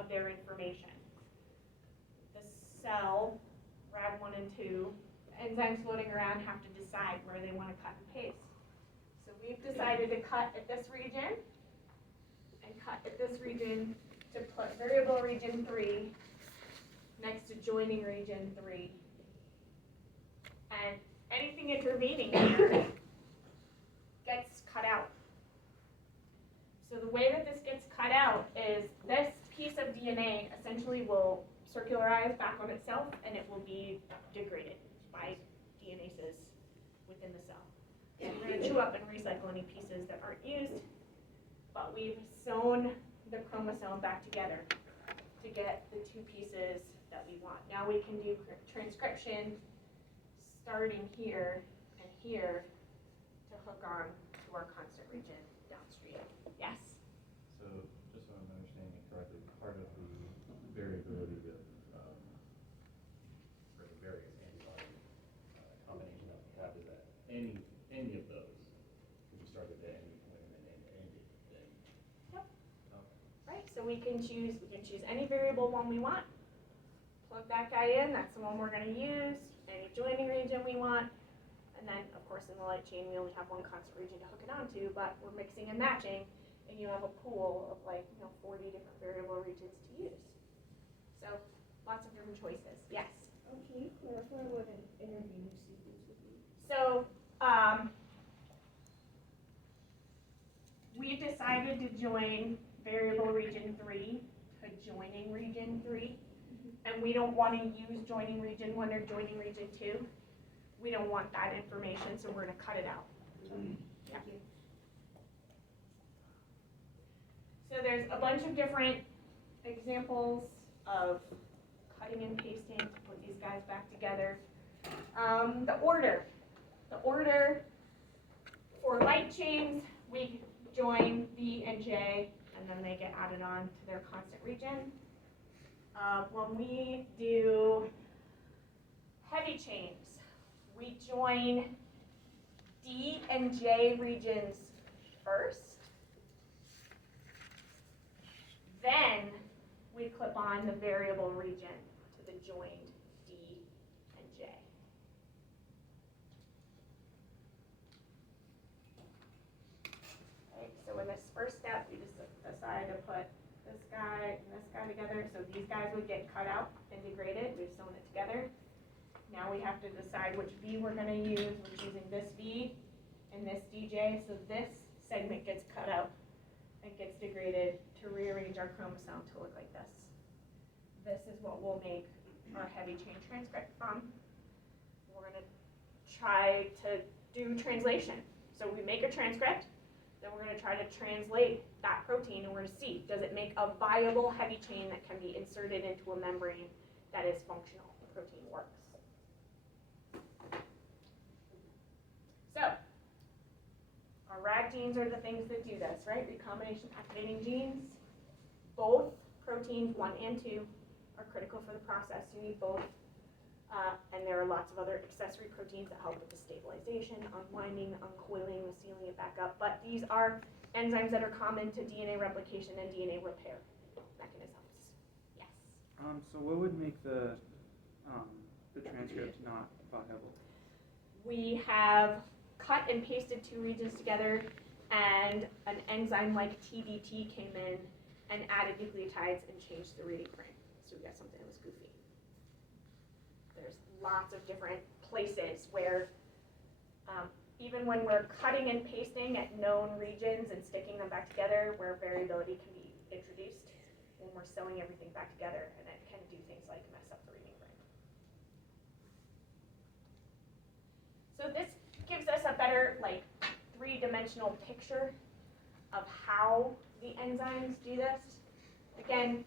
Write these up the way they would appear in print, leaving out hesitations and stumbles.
of their information. The cell, RAG1 and 2, enzymes floating around have to decide where they want to cut and paste. So we've decided to cut at this region and cut at this region to put variable region 3 next to joining region 3. And anything intervening here gets cut out. So the way that this gets cut out is this piece of DNA essentially will circularize back on itself and it will be degraded by DNases within the cell. So we're going to chew up and recycle any pieces that aren't used, but we've sewn the chromosome back together to get the two pieces that we want. Now we can do transcription starting here and here to hook on to our constant region downstream. Yes? So, just so I'm understanding it correctly, part of the variability of for the various antibody combination that we have is that any of those can be started at any point and then ended. Yep. Okay. Right, so we can choose any variable one we want, plug that guy in, that's the one we're going to use, any joining region we want, and then of course in the light chain we only have one constant region to hook it onto, but we're mixing and matching, and you have a pool of 40 different variable regions to use. So lots of different choices. Yes? Can you clarify what an intervening sequence would be? So we've decided to join variable region 3 to joining region 3. And we don't want to use joining region 1 or joining region 2. We don't want that information, so we're going to cut it out. Yeah. So there's a bunch of different examples of cutting and pasting to put these guys back together. The order for light chains, we join B and J, and then they get added on to their constant region. When we do heavy chains, we join D and J regions first. Then we clip on the variable region to the joined D and J. Okay, so in this first step, we just decide to put this guy and this guy together. So these guys would get cut out and degraded. We've sewn it together. Now we have to decide which V we're going to use. We're using this V and this DJ. So this segment gets cut out and gets degraded to rearrange our chromosome to look like this. This is what we'll make our heavy chain transcript from. We're going to try to do translation. So we make a transcript. Then we're going to try to translate that protein, and we're going to see, does it make a viable heavy chain that can be inserted into a membrane that is functional? The protein works. So, our RAG genes are the things that do this, right? Recombination activating genes. Both proteins 1 and 2 are critical for the process. You need both. And there are lots of other accessory proteins that help with the stabilization, unwinding, uncoiling, the sealing it back up. But these are enzymes that are common to DNA replication and DNA repair mechanisms. Yes? So what would make the transcript not viable? We have cut and pasted two regions together, and an enzyme like TDT came in and added nucleotides and changed the reading frame. So we got something that was goofy. There's lots of different places where even when we're cutting and pasting at known regions and sticking them back together, where variability can be introduced when we're sewing everything back together, and it can do things like mess up the reading frame. So this gives us a better three-dimensional picture of how the enzymes do this. Again,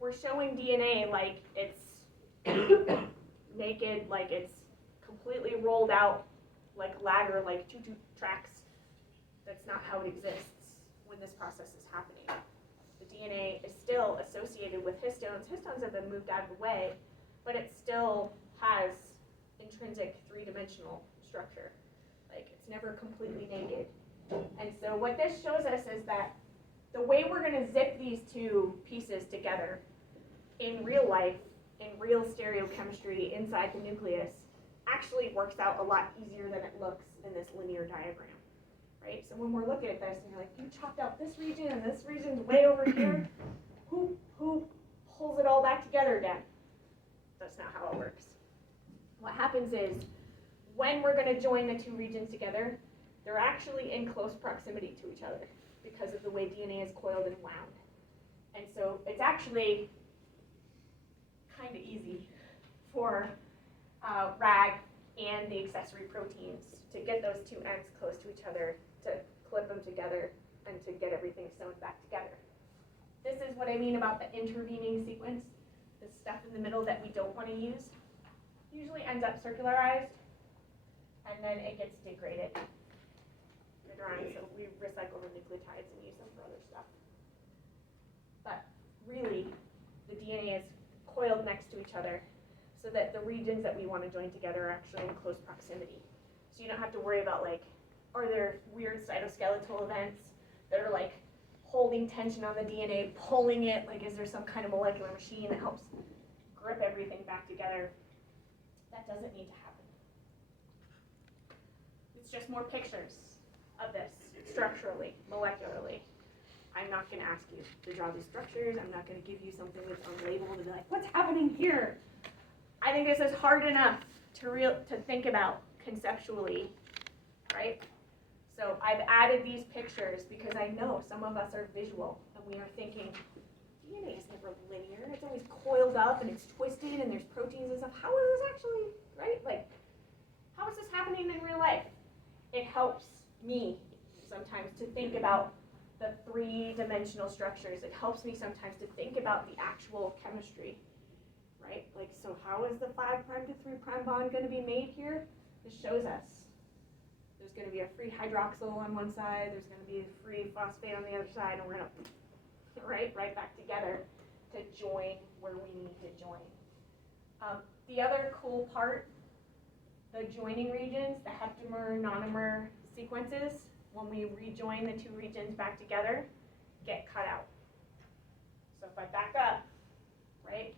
we're showing DNA like it's naked, like it's completely rolled out, like ladder, like two tracks. That's not how it exists when this process is happening. The DNA is still associated with histones. Histones have been moved out of the way, but it still has intrinsic three-dimensional structure. Like, it's never completely naked. And so what this shows us is that the way we're going to zip these two pieces together in real life, in real stereochemistry inside the nucleus, actually works out a lot easier than it looks in this linear diagram, right? So when we're looking at this and you're like, you chopped out this region and this region's way over here, who pulls it all back together again? That's not how it works. What happens is, when we're going to join the two regions together, they're actually in close proximity to each other because of the way DNA is coiled and wound. And so it's actually kind of easy for RAG and the accessory proteins to get those two ends close to each other, to clip them together, and to get everything sewn back together. This is what I mean about the intervening sequence. The stuff in the middle that we don't want to use usually ends up circularized, and then it gets degraded later on, so we recycle the nucleotides and use them for other stuff. But really, the DNA is coiled next to each other so that the regions that we want to join together are actually in close proximity. So you don't have to worry about, like, are there weird cytoskeletal events that are like holding tension on the DNA, pulling it, like is there some kind of molecular machine that helps grip everything back together? That doesn't need to happen. It's just more pictures of this structurally, molecularly. I'm not going to ask you to draw these structures. I'm not going to give you something that's unlabeled and be like, what's happening here? I think this is hard enough to think about conceptually, right? So I've added these pictures because I know some of us are visual and we are thinking, DNA is never linear. It's always coiled up and it's twisted and there's proteins and stuff. How is this actually, right? Like, how is this happening in real life? It helps me sometimes to think about the three-dimensional structures. It helps me sometimes to think about the actual chemistry, right? Like, so how is the 5' to 3' bond going to be made here? This shows us. There's going to be a free hydroxyl on one side, there's going to be a free phosphate on the other side, and we're going to right back together to join where we need to join. The other cool part, the joining regions, the heptamer, nonamer sequences, when we rejoin the two regions back together, get cut out. So if I back up, right,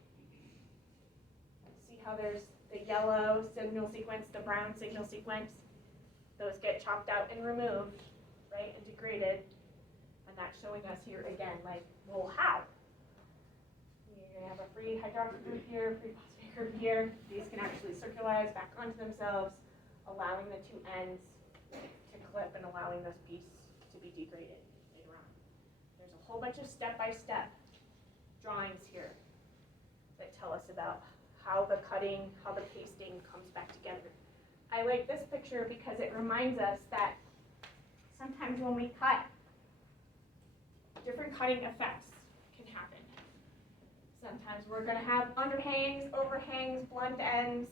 see how there's the yellow signal sequence, the brown signal sequence, those get chopped out and removed, right, and degraded, and that's showing us here again, like, well, how? You're going to have a free hydroxyl group here, free phosphate group here. These can actually circularize back onto themselves, allowing the two ends to clip and allowing this piece to be degraded later on. There's a whole bunch of step-by-step drawings here that tell us about how the cutting, how the pasting comes back together. I like this picture because it reminds us that sometimes when we cut, different cutting effects can happen. Sometimes we're going to have underhangs, overhangs, blunt ends.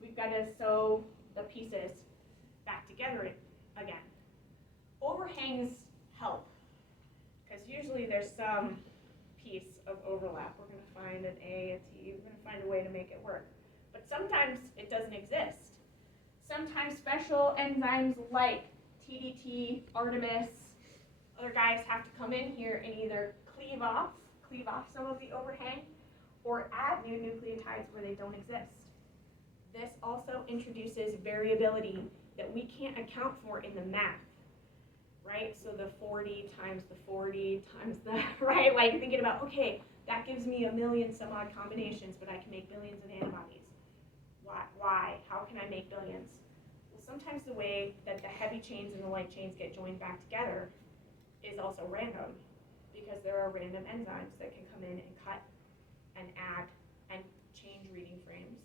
We've got to sew the pieces back together again. Overhangs help because usually there's some piece of overlap. We're going to find an A, a T, we're going to find a way to make it work. But sometimes it doesn't exist. Sometimes special enzymes like TDT, Artemis, other guys have to come in here and either cleave off some of the overhang or add new nucleotides where they don't exist. This also introduces variability that we can't account for in the math, right? So the 40 times the 40 times the, right? Like thinking about, okay, that gives me a million some odd combinations, but I can make billions of antibodies. Why? How can I make billions? Well, sometimes the way that the heavy chains and the light chains get joined back together is also random because there are random enzymes that can come in and cut and add and change reading frames.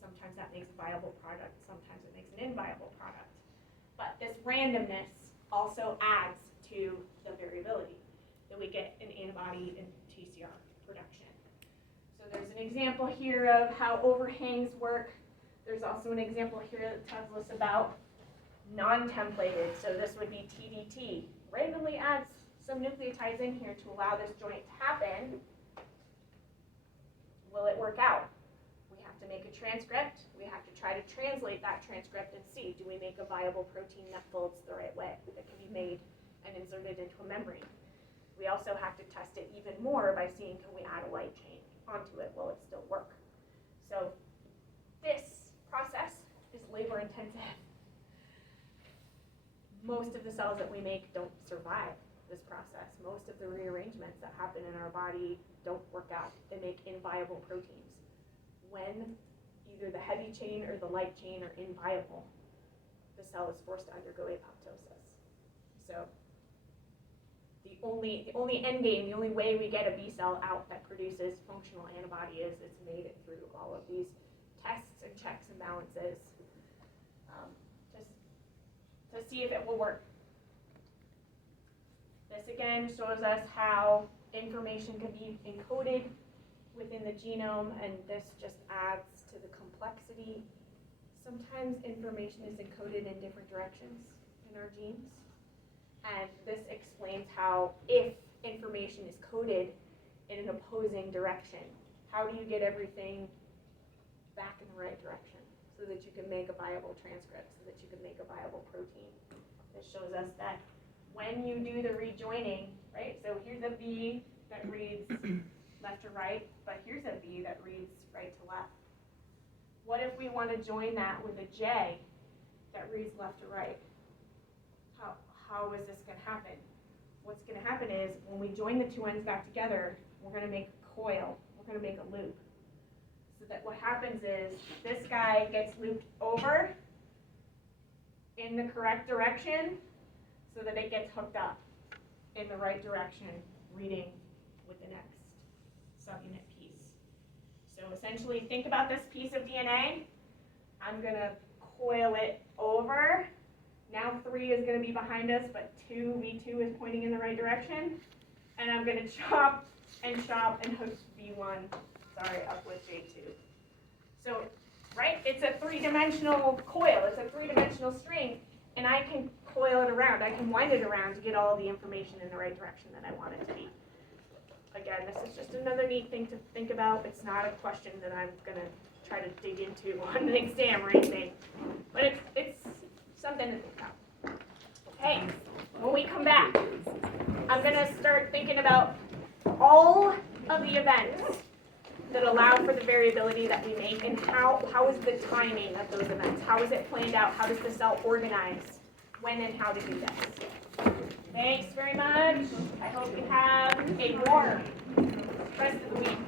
Sometimes that makes a viable product, sometimes it makes an inviable product. But this randomness also adds to the variability that we get in antibody and TCR production. So there's an example here of how overhangs work. There's also an example here that tells us about non-templated. So this would be TDT. Randomly adds some nucleotides in here to allow this joint to happen. Will it work out? We have to make a transcript. We have to try to translate that transcript and see, do we make a viable protein that folds the right way, that can be made and inserted into a membrane? We also have to test it even more by seeing, can we add a light chain onto it? Will it still work? So this process is labor intensive. Most of the cells that we make don't survive this process. Most of the rearrangements that happen in our body don't work out. They make inviable proteins. When either the heavy chain or the light chain are inviable, the cell is forced to undergo apoptosis. So the only end game, the only way we get a B cell out that produces functional antibody is it's made it through all of these tests and checks and balances just to see if it will work. This again shows us how information can be encoded within the genome, and this just adds to the complexity. Sometimes information is encoded in different directions in our genes, and this explains how, if information is coded in an opposing direction, how do you get everything back in the right direction so that you can make a viable transcript, so that you can make a viable protein. This shows us that when you do the rejoining, right, so here's a V that reads left to right, but here's a V that reads right to left. What if we want to join that with a J that reads left to right? How is this going to happen? What's going to happen is when we join the two ends back together, we're going to make a coil, we're going to make a loop. So that what happens is this guy gets looped over in the correct direction so that it gets hooked up in the right direction, reading with the next subunit piece. So essentially, think about this piece of DNA. I'm going to coil it over. Now 3 is going to be behind us, but V2 is pointing in the right direction. And I'm going to chop and hook V1, up with J2. So, right, it's a 3-dimensional coil, it's a 3-dimensional string, and I can coil it around, I can wind it around to get all the information in the right direction that I want it to be. Again, this is just another neat thing to think about. It's not a question that I'm going to try to dig into on an exam or anything, but it's something to think about. Okay, when we come back, I'm going to start thinking about all of the events that allow for the variability that we make, and how is the timing of those events? How is it planned out? How does the cell organize? When and how to do this? Thanks very much. I hope you have a warm rest of the week.